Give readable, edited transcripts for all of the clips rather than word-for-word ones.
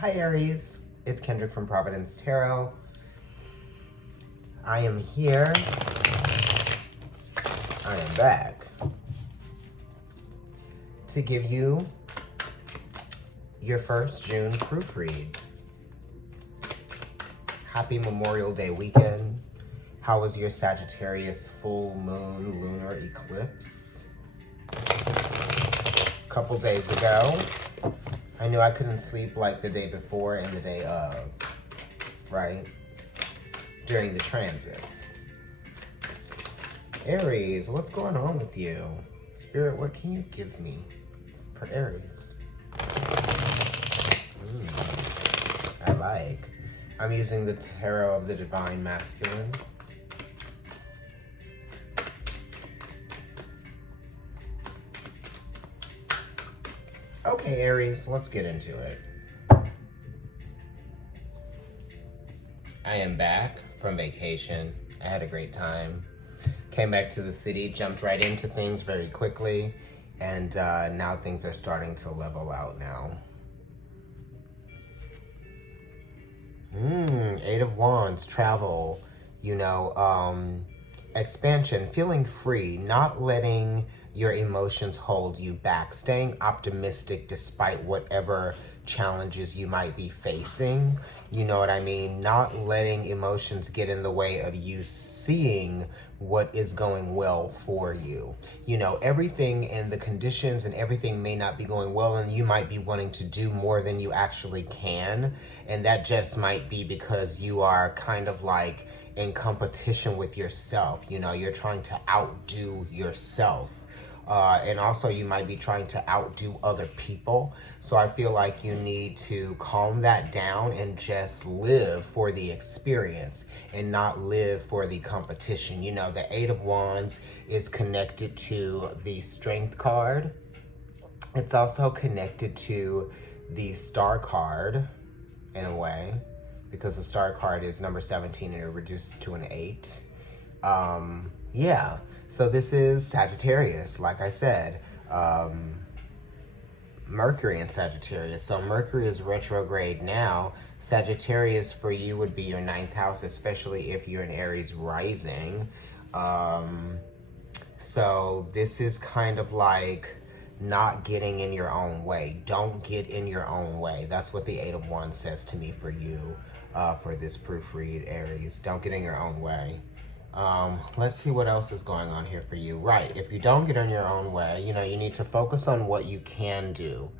Hi Aries, it's Kendrick from Providence Tarot. I am here. I am back to give you your first June proofread. Happy Memorial Day weekend. How was your Sagittarius full moon lunar eclipse? A couple days ago, I knew I couldn't sleep like the day before and the day of, right? During the transit. Aries, what's going on with you? Spirit, what can you give me for Aries? I like. I'm using the Tarot of the Divine Masculine. Okay, Aries, let's get into it. I am back from vacation. I had a great time. Came back to the city, jumped right into things very quickly, and now things are starting to level out now. Eight of Wands, travel, expansion, feeling free, not letting your emotions hold you back, staying optimistic despite whatever challenges you might be facing. You know what I mean? Not letting emotions get in the way of you seeing what is going well for you. You know, everything and the conditions and everything may not be going well, and you might be wanting to do more than you actually can. And that just might be because you are kind of like in competition with yourself. You know, you're trying to outdo yourself. And also you might be trying to outdo other people. So I feel like you need to calm that down and just live for the experience and not live for the competition. You know, the Eight of Wands is connected to the Strength card. It's also connected to the Star card in a way, because the Star card is number 17 and it reduces to an 8. Yeah, so this is Sagittarius, like I said, Mercury in Sagittarius. So Mercury is retrograde now. Sagittarius for you would be your 9th house, especially if you're an Aries rising. So this is kind of like not getting in your own way. Don't get in your own way. That's what the Eight of Wands says to me for you, for this proofread, Aries. Don't get in your own way. Let's see what else is going on here for you. Right, if you don't get in your own way, you know, you need to focus on what you can do,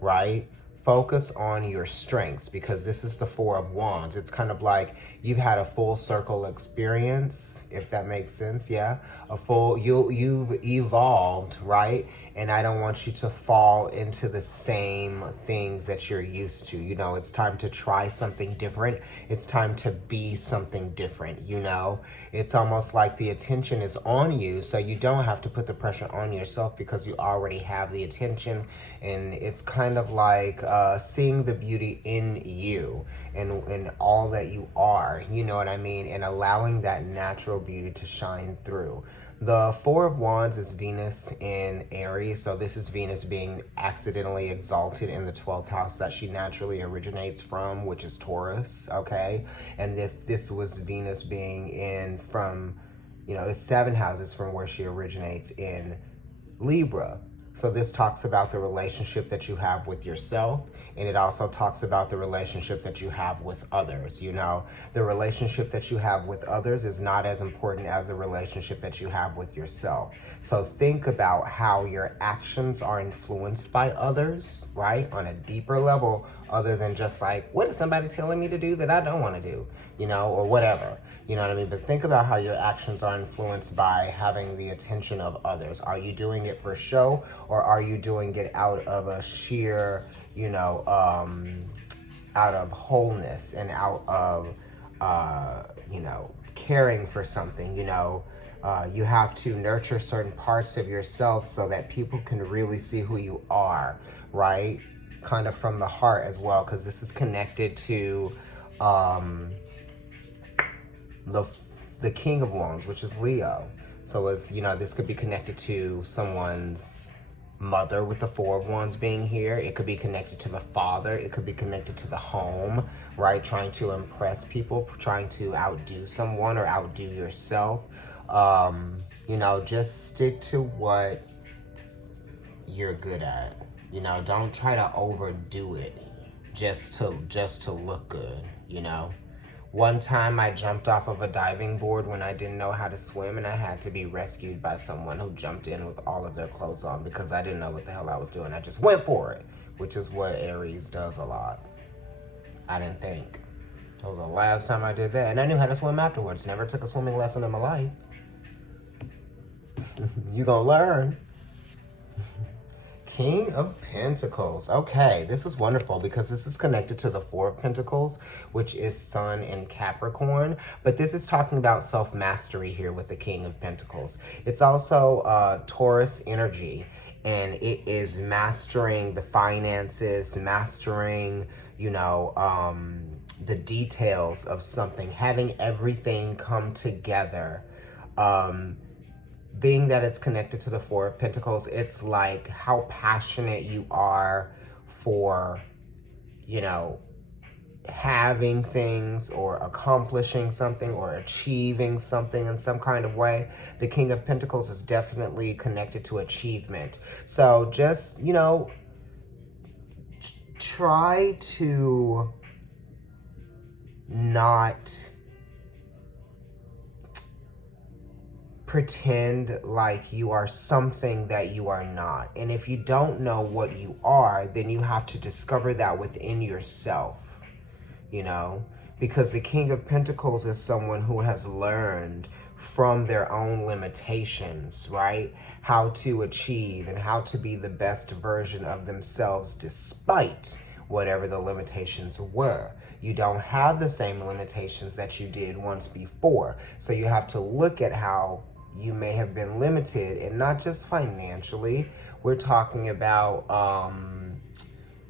right? Focus on your strengths, because this is the Four of Wands. It's kind of like you've had a full circle experience, if that makes sense, yeah? You've evolved, right? And I don't want you to fall into the same things that you're used to. You know, it's time to try something different. It's time to be something different, you know? It's almost like the attention is on you, so you don't have to put the pressure on yourself because you already have the attention. And it's kind of like seeing the beauty in you and all that you are, you know what I mean? And allowing that natural beauty to shine through. The Four of Wands is Venus in Aries, so this is Venus being accidentally exalted in the 12th house that she naturally originates from, which is Taurus, okay? And if this was Venus being in from, you know, it's 7 houses from where she originates in Libra. So this talks about the relationship that you have with yourself, and it also talks about the relationship that you have with others. You know, the relationship that you have with others is not as important as the relationship that you have with yourself. So think about how your actions are influenced by others, right? On a deeper level, other than just like, what is somebody telling me to do that I don't want to do, you know, or whatever, you know what I mean? But think about how your actions are influenced by having the attention of others. Are you doing it for show, or are you doing it out of a sheer, you know, out of wholeness and out of, you know, caring for something, you know? You have to nurture certain parts of yourself so that people can really see who you are, right? Kind of from the heart as well, because this is connected to the King of Wands, which is Leo. So as you know, this could be connected to someone's mother with the Four of Wands being here. It could be connected to the father. It could be connected to the home, right? Trying to impress people, trying to outdo someone or outdo yourself. You know, just stick to what you're good at. You know, don't try to overdo it just to look good, you know. One time I jumped off of a diving board when I didn't know how to swim, and I had to be rescued by someone who jumped in with all of their clothes on because I didn't know what the hell I was doing. I just went for it, which is what Aries does a lot. I didn't think. That was the last time I did that, and I knew how to swim afterwards. Never took a swimming lesson in my life. You gonna learn. King of Pentacles. Okay, this is wonderful because this is connected to the Four of Pentacles, which is Sun in Capricorn. But this is talking about self-mastery here with the King of Pentacles. It's also Taurus energy, and it is mastering the finances, mastering, you know, the details of something, having everything come together. Being that it's connected to the Four of Pentacles, it's like how passionate you are for, you know, having things or accomplishing something or achieving something in some kind of way. The King of Pentacles is definitely connected to achievement. So just, you know, try to not pretend like you are something that you are not. And if you don't know what you are, then you have to discover that within yourself, you know? Because the King of Pentacles is someone who has learned from their own limitations, right? How to achieve and how to be the best version of themselves despite whatever the limitations were. You don't have the same limitations that you did once before. So you have to look at how you may have been limited, and not just financially. We're talking about,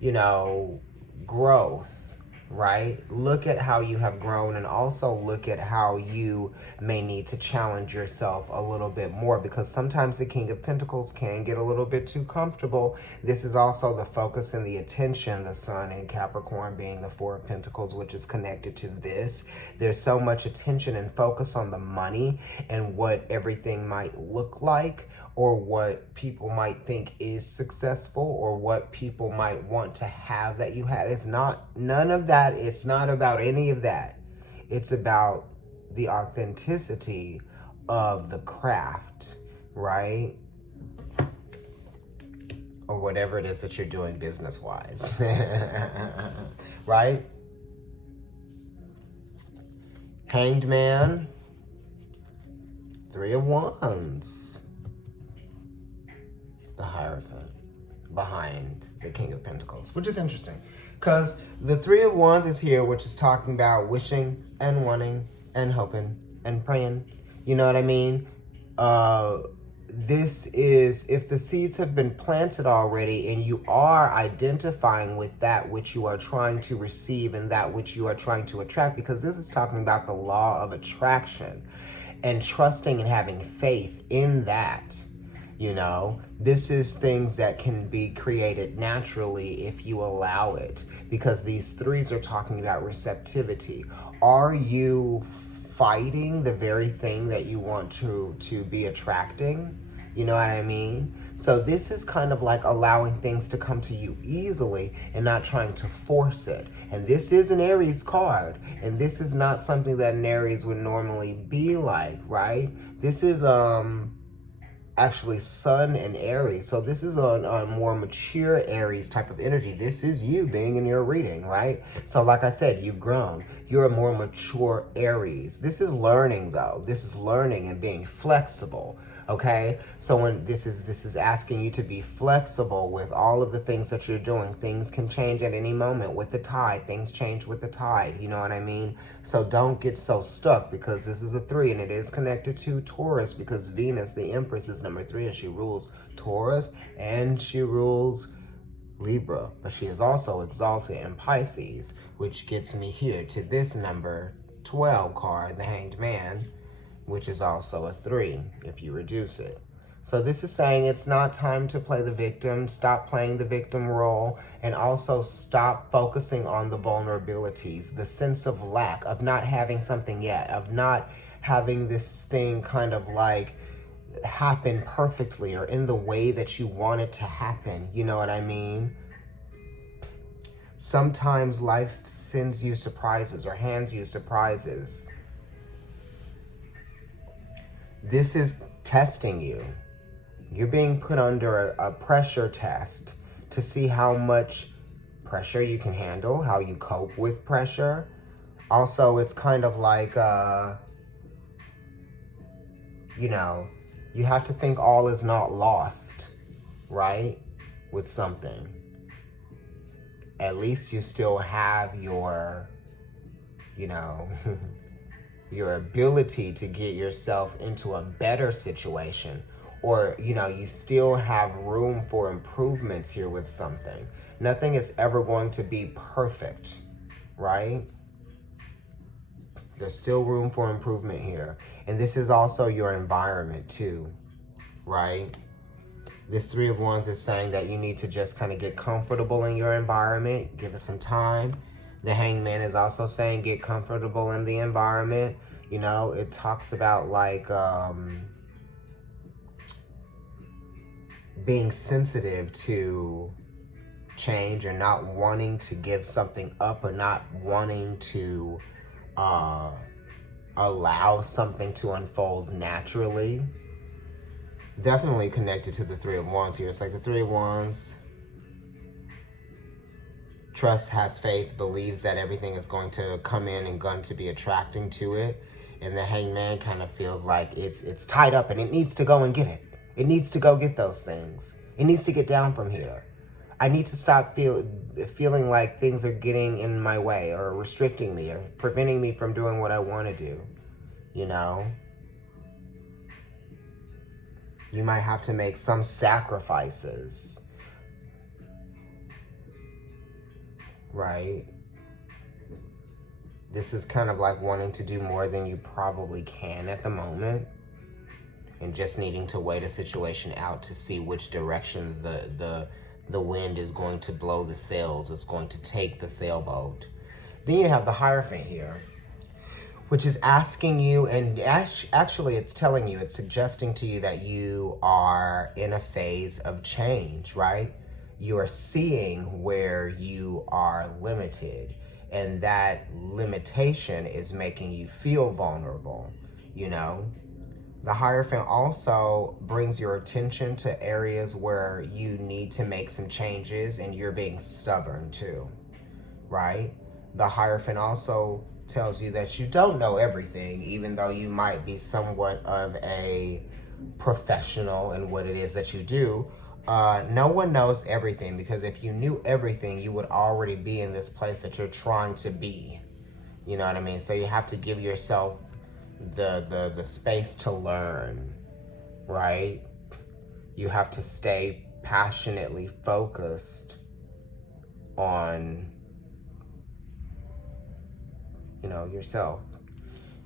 you know, growth, right? Look at how you have grown, and also look at how you may need to challenge yourself a little bit more, because sometimes the King of Pentacles can get a little bit too comfortable. This is also the focus and the attention, the Sun in Capricorn being the Four of Pentacles, which is connected to this. There's so much attention and focus on the money and what everything might look like, or what people might think is successful, or what people might want to have that you have. It's not, none of that. It's not about any of that. It's about the authenticity of the craft, right? Or whatever it is that you're doing business-wise, right? Hanged Man, Three of Wands, the Hierophant behind the King of Pentacles, which is interesting because the Three of Wands is here, which is talking about wishing and wanting and hoping and praying. You know what I mean? This is, if the seeds have been planted already and you are identifying with that which you are trying to receive and that which you are trying to attract, because this is talking about the law of attraction and trusting and having faith in that. You know, this is things that can be created naturally if you allow it, because these threes are talking about receptivity. Are you fighting the very thing that you want to be attracting? You know what I mean? So this is kind of like allowing things to come to you easily and not trying to force it. And this is an Aries card, and this is not something that an Aries would normally be like, right? This is actually Sun and Aries. So this is a more mature Aries type of energy. This is you being in your reading, right? So like I said, you've grown. You're a more mature Aries. This is learning though. This is learning and being flexible. Okay, so when this is asking you to be flexible with all of the things that you're doing. Things can change at any moment with the tide. Things change with the tide. You know what I mean? So don't get so stuck, because this is a 3 and it is connected to Taurus, because Venus, the Empress, is number 3 and she rules Taurus and she rules Libra, but she is also exalted in Pisces, which gets me here to this number 12 card, the Hanged Man, which is also a 3 if you reduce it. So this is saying it's not time to play the victim. Stop playing the victim role, and also stop focusing on the vulnerabilities, the sense of lack, of not having something yet, of not having this thing kind of like happen perfectly or in the way that you want it to happen. You know what I mean? Sometimes life sends you surprises or hands you surprises. This is testing you. You're being put under a pressure test to see how much pressure you can handle, how you cope with pressure. Also, it's kind of like, you know, you have to think all is not lost, right? With something. At least you still have your, you know, your ability to get yourself into a better situation. Or, you know, you still have room for improvements here with something. Nothing is ever going to be perfect, right? There's still room for improvement here. And this is also your environment too, right? This Three of Wands is saying that you need to just kind of get comfortable in your environment, give it some time. The Hangman is also saying get comfortable in the environment. You know, it talks about like being sensitive to change or not wanting to give something up or not wanting to allow something to unfold naturally. Definitely connected to the Three of Wands here. It's like the Three of Wands, trust, has faith, believes that everything is going to come in and going to be attracting to it. And the Hangman kind of feels like it's tied up and it needs to go and get it. It needs to go get those things. It needs to get down from here. I need to stop feeling like things are getting in my way or restricting me or preventing me from doing what I want to do, you know? You might have to make some sacrifices, right? This is kind of like wanting to do more than you probably can at the moment and just needing to wait a situation out to see which direction the wind is going to blow the sails. It's going to take the sailboat. Then you have the Hierophant here, which is asking you, and actually it's telling you, it's suggesting to you that you are in a phase of change, right? You are seeing where you are limited, and that limitation is making you feel vulnerable, you know? The Hierophant also brings your attention to areas where you need to make some changes and you're being stubborn too, right? The Hierophant also tells you that you don't know everything, even though you might be somewhat of a professional in what it is that you do. No one knows everything, because if you knew everything, you would already be in this place that you're trying to be. You know what I mean? So you have to give yourself the space to learn, right? You have to stay passionately focused on, you know, yourself.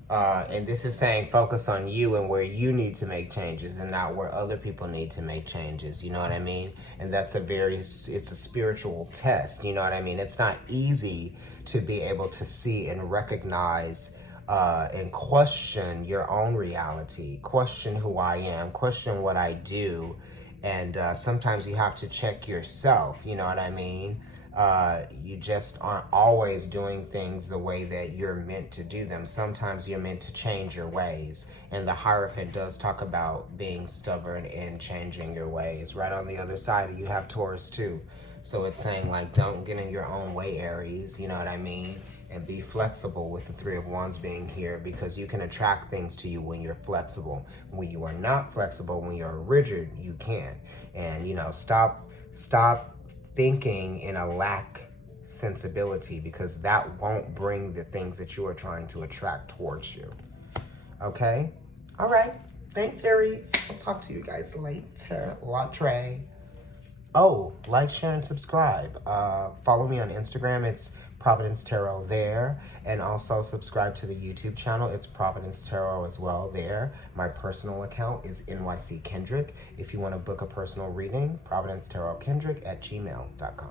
And this is saying focus on you and where you need to make changes and not where other people need to make changes. You know what I mean? And that's it's a spiritual test. You know what I mean? It's not easy to be able to see and recognize and question your own reality, question who I am, question what I do. And sometimes you have to check yourself. You know what I mean? You just aren't always doing things the way that you're meant to do them. Sometimes you're meant to change your ways. And the Hierophant does talk about being stubborn and changing your ways. Right on the other side, you have Taurus too. So it's saying like, don't get in your own way, Aries. You know what I mean? And be flexible with the Three of Wands being here, because you can attract things to you when you're flexible. When you are not flexible, when you're rigid, you can't. And, you know, stop thinking in a lack sensibility, because that won't bring the things that you are trying to attract towards you. Okay? All right. Thanks, Aries. I'll talk to you guys later. Latre. Oh, like, share, and subscribe. Follow me on Instagram. It's Providence Tarot there. And also subscribe to the YouTube channel. It's Providence Tarot as well there. My personal account is NYC Kendrick. If you want to book a personal reading, providencetarotkendrick@gmail.com.